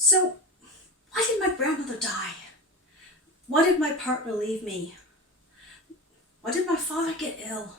So, why did my grandmother die? Why did my partner leave me? Why did my father get ill?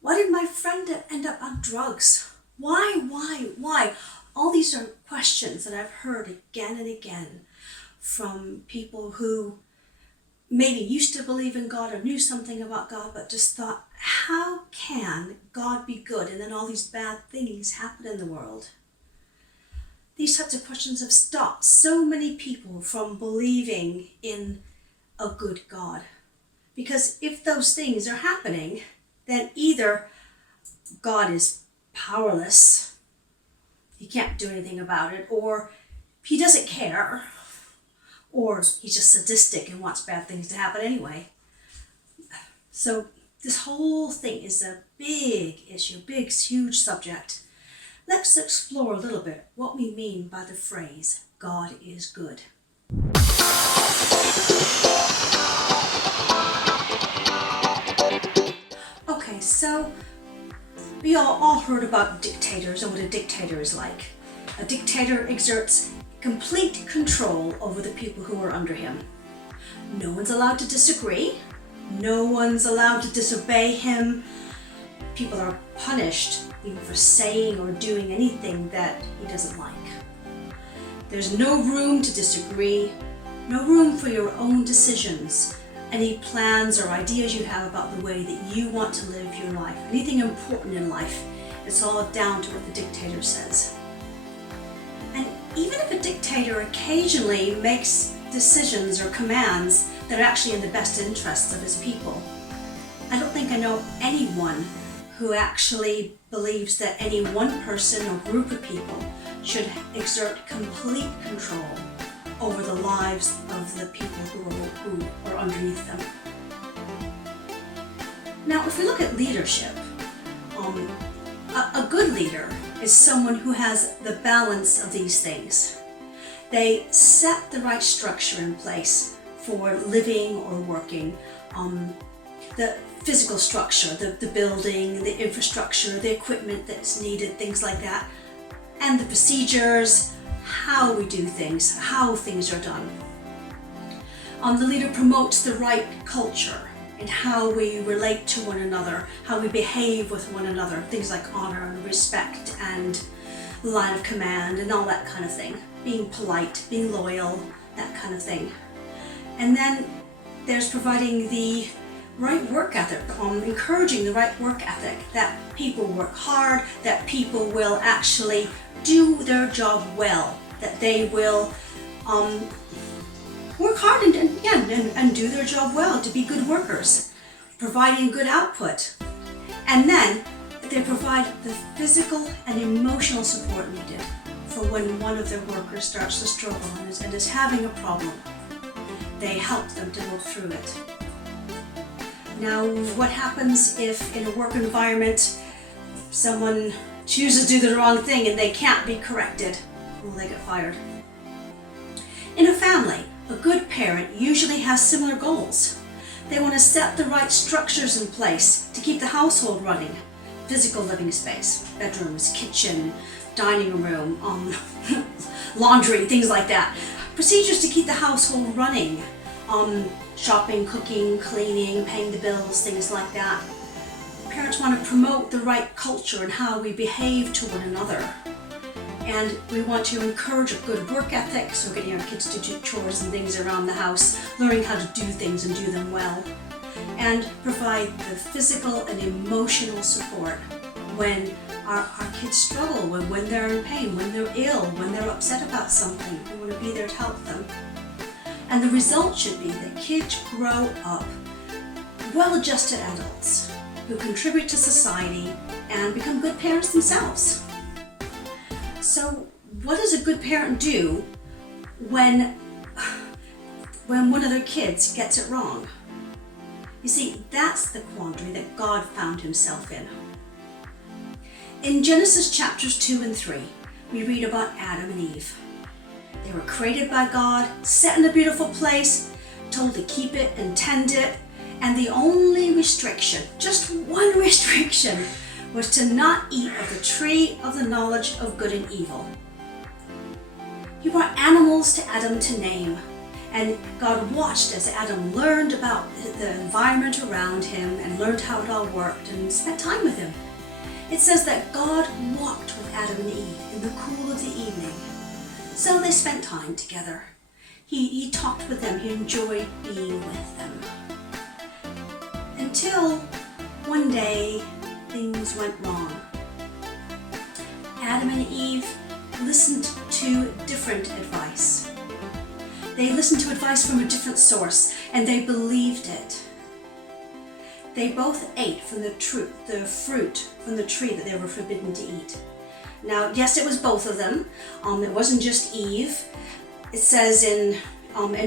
Why did my friend end up on drugs? Why? All these are questions that I've heard again and again from people who maybe used to believe in God or knew something about God, but just thought, how can God be good and then all these bad things happen in the world? These types of questions have stopped so many people from believing in a good God. Because if those things are happening, then either God is powerless, he can't do anything about it, or he doesn't care, or he's just sadistic and wants bad things to happen anyway. So this whole thing is a big issue, big, huge subject. Let's explore a little bit what we mean by the phrase, God is good. Okay, so we all heard about dictators and what a dictator is like. A dictator exerts complete control over the people who are under him. No one's allowed to disagree. No one's allowed to disobey him. People are punished even for saying or doing anything that he doesn't like. There's no room to disagree, no room for your own decisions, any plans or ideas you have about the way that you want to live your life, anything important in life. It's all down to what the dictator says. And even if a dictator occasionally makes decisions or commands that are actually in the best interests of his people, I don't think I know anyone who actually believes that any one person or group of people should exert complete control over the lives of the people who are underneath them. Now, if we look at leadership, a good leader is someone who has the balance of these things. They set the right structure in place for living or working. The physical structure, the building, the infrastructure, the equipment that's needed, things like that, and the procedures, how we do things, how things are done. The leader promotes the right culture and how we relate to one another, how we behave with one another, things like honor and respect and line of command and all that kind of thing. Being polite, being loyal, that kind of thing. And then there's providing the right work ethic, encouraging the right work ethic, that people work hard, that people will actually do their job well, that they will work hard and do their job well, to be good workers, providing good output. And then they provide the physical and emotional support needed for when one of their workers starts to struggle and is having a problem. They help them to go through it. Now, what happens if in a work environment someone chooses to do the wrong thing and they can't be corrected? Well, they get fired. In a family, a good parent usually has similar goals. They want to set the right structures in place to keep the household running. Physical living space, bedrooms, kitchen, dining room, laundry, things like that. Procedures to keep the household running. Shopping, cooking, cleaning, paying the bills, things like that. Parents want to promote the right culture and how we behave to one another. And we want to encourage a good work ethic, so getting our kids to do chores and things around the house, learning how to do things and do them well. And provide the physical and emotional support when our kids struggle, when they're in pain, when they're ill, when they're upset about something. We want to be there to help them. And the result should be that kids grow up well-adjusted adults who contribute to society and become good parents themselves. So what does a good parent do when one of their kids gets it wrong? You see, that's the quandary that God found himself in. In Genesis chapters 2 and 3, we read about Adam and Eve. They were created by God, set in a beautiful place, told to keep it and tend it, and the only restriction, just one restriction, was to not eat of the tree of the knowledge of good and evil. He brought animals to Adam to name. And God watched as Adam learned about the environment around him and learned how it all worked and spent time with him. It says that God walked with Adam and Eve in the cool of the evening. So they spent time together. He talked with them. He enjoyed being with them. Until one day things went wrong. Adam and Eve listened to different advice. They listened to advice from a different source, and they believed it. They both ate from the fruit from the tree that they were forbidden to eat. Now, yes, it was both of them. It wasn't just Eve. It says in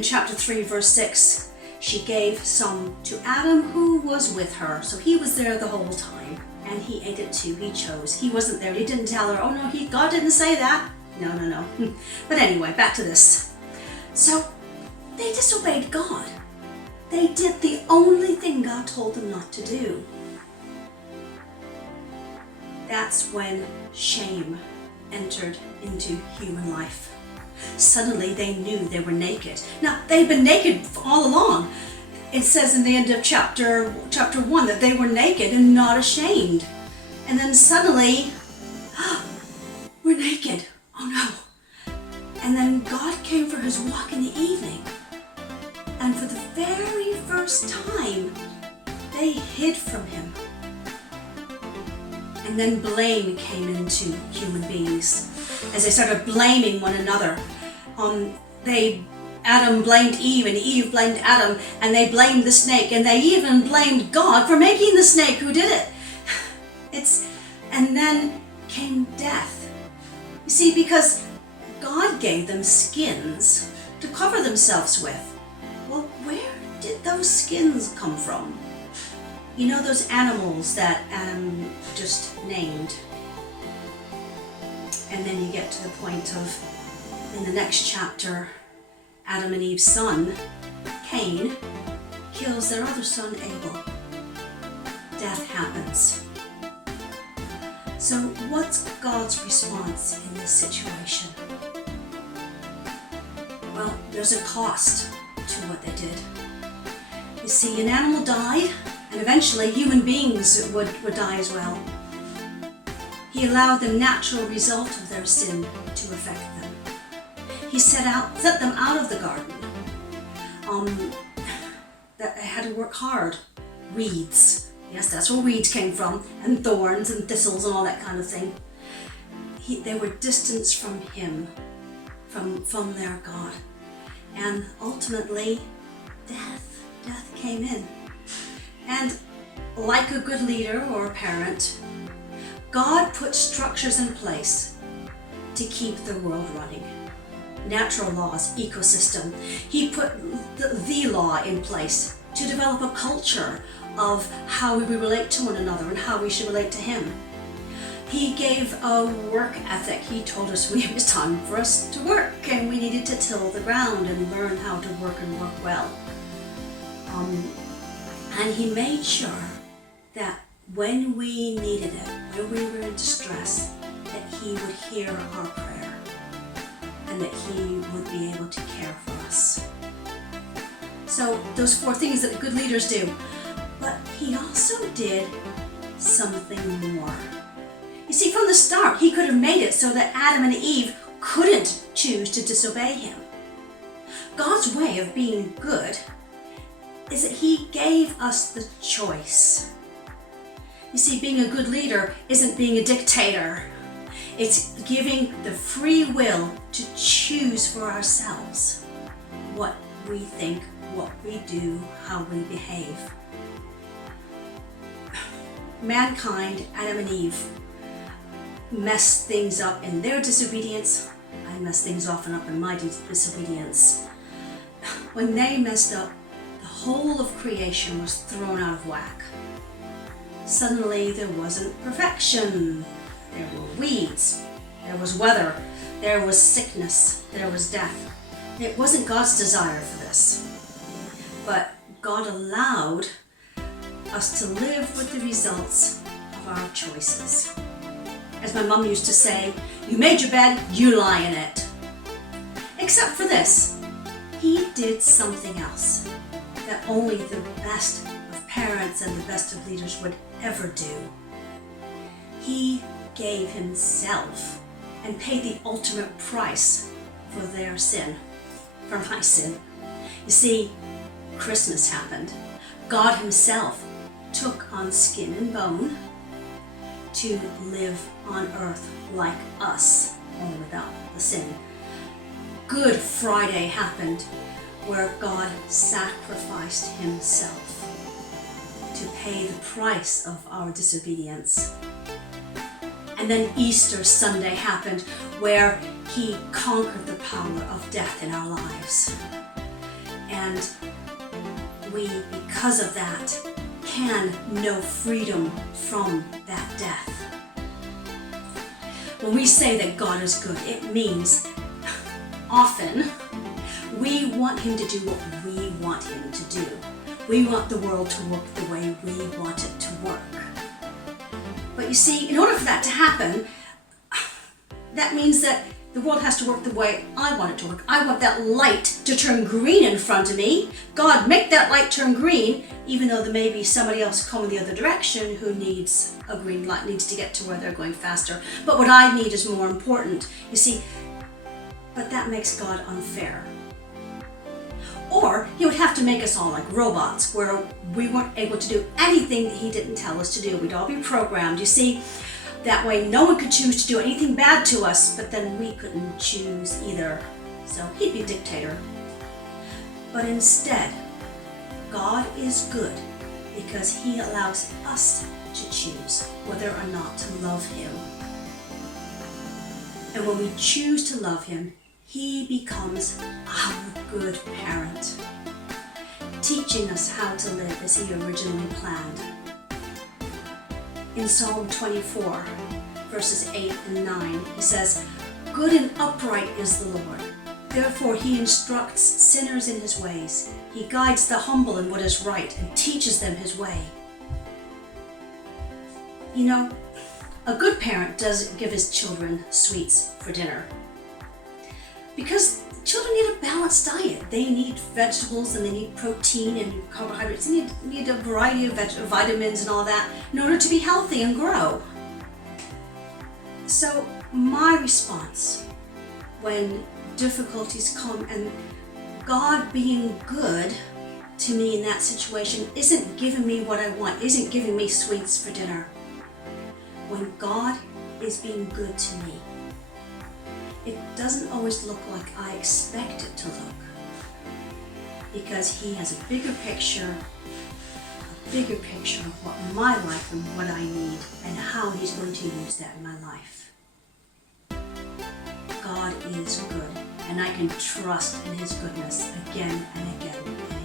chapter 3, verse 6, she gave some to Adam who was with her. So he was there the whole time, and he ate it too. He chose. He wasn't there. He didn't tell her, oh no, God didn't say that. No. But anyway, back to this. So they disobeyed God. They did the only thing God told them not to do. That's when shame entered into human life. Suddenly they knew they were naked. Now, they'd been naked all along. It says in the end of chapter 1 that they were naked and not ashamed. And then suddenly, we're naked. Oh no. And then God came for his walk in the evening. And for the very first time, they hid from him. And then blame came into human beings as they started blaming one another. Adam blamed Eve, and Eve blamed Adam, and they blamed the snake, and they even blamed God for making the snake who did it. And then came death. You see, because God gave them skins to cover themselves with. Well, where did those skins come from? You know those animals that Adam just named? And then you get to the point of, in the next chapter, Adam and Eve's son, Cain, kills their other son, Abel. Death happens. So what's God's response in this situation? Well, there's a cost to what they did. You see, an animal died, and eventually human beings would die as well. He allowed the natural result of their sin to affect them. He set them out of the garden. That they had to work hard. Weeds. Yes, that's where weeds came from, and thorns and thistles and all that kind of thing. They were distanced from him, from their God. And ultimately, death came in. And like a good leader or a parent, God put structures in place to keep the world running. Natural laws, ecosystem. He put the law in place to develop a culture of how we relate to one another and how we should relate to him. He gave a work ethic. He told us it was time for us to work, and we needed to till the ground and learn how to work and work well. And he made sure that when we needed it, when we were in distress, that he would hear our prayer and that he would be able to care for us. So those 4 things that good leaders do. But he also did something more. You see, from the start, he could have made it so that Adam and Eve couldn't choose to disobey him. God's way of being good is that he gave us the choice. You see, being a good leader isn't being a dictator. It's giving the free will to choose for ourselves what we think, what we do, how we behave. Mankind, Adam and Eve, messed things up in their disobedience. I messed things often up in my disobedience. When they messed up, the whole of creation was thrown out of whack. Suddenly there wasn't perfection. There were weeds, there was weather, there was sickness, there was death. It wasn't God's desire for this. But God allowed us to live with the results of our choices. As my mom used to say, you made your bed, you lie in it. Except for this, he did something else that only the best of parents and the best of leaders would ever do. He gave himself and paid the ultimate price for their sin, for my sin. You see, Christmas happened. God himself took on skin and bone to live on earth like us, only without the sin. Good Friday happened, where God sacrificed himself to pay the price of our disobedience. And then Easter Sunday happened, where he conquered the power of death in our lives. And we, because of that, can know freedom from that death. When we say that God is good, it means often we want him to do what we want him to do. We want the world to work the way we want it to work. But you see, in order for that to happen, that means that the world has to work the way I want it to work. I want that light to turn green in front of me. God, make that light turn green, even though there may be somebody else coming the other direction who needs a green light, needs to get to where they're going faster. But what I need is more important. You see, but that makes God unfair. Or he would have to make us all like robots, where we weren't able to do anything that he didn't tell us to do. We'd all be programmed. You see, that way no one could choose to do anything bad to us, but then we couldn't choose either. So he'd be dictator. But instead, God is good because he allows us to choose whether or not to love him. And when we choose to love him, he becomes our good parent, teaching us how to live as he originally planned. In Psalm 24, verses 8 and 9, he says, "Good and upright is the Lord. Therefore he instructs sinners in his ways. He guides the humble in what is right and teaches them his way." You know, a good parent doesn't give his children sweets for dinner, because children need a balanced diet. They need vegetables and they need protein and carbohydrates. They need a variety of vitamins and all that in order to be healthy and grow. So my response when difficulties come and God being good to me in that situation isn't giving me what I want, isn't giving me sweets for dinner. When God is being good to me, it doesn't always look like I expect it to look, because he has a bigger picture of what my life and what I need and how he's going to use that in my life. God is good, and I can trust in his goodness again and again.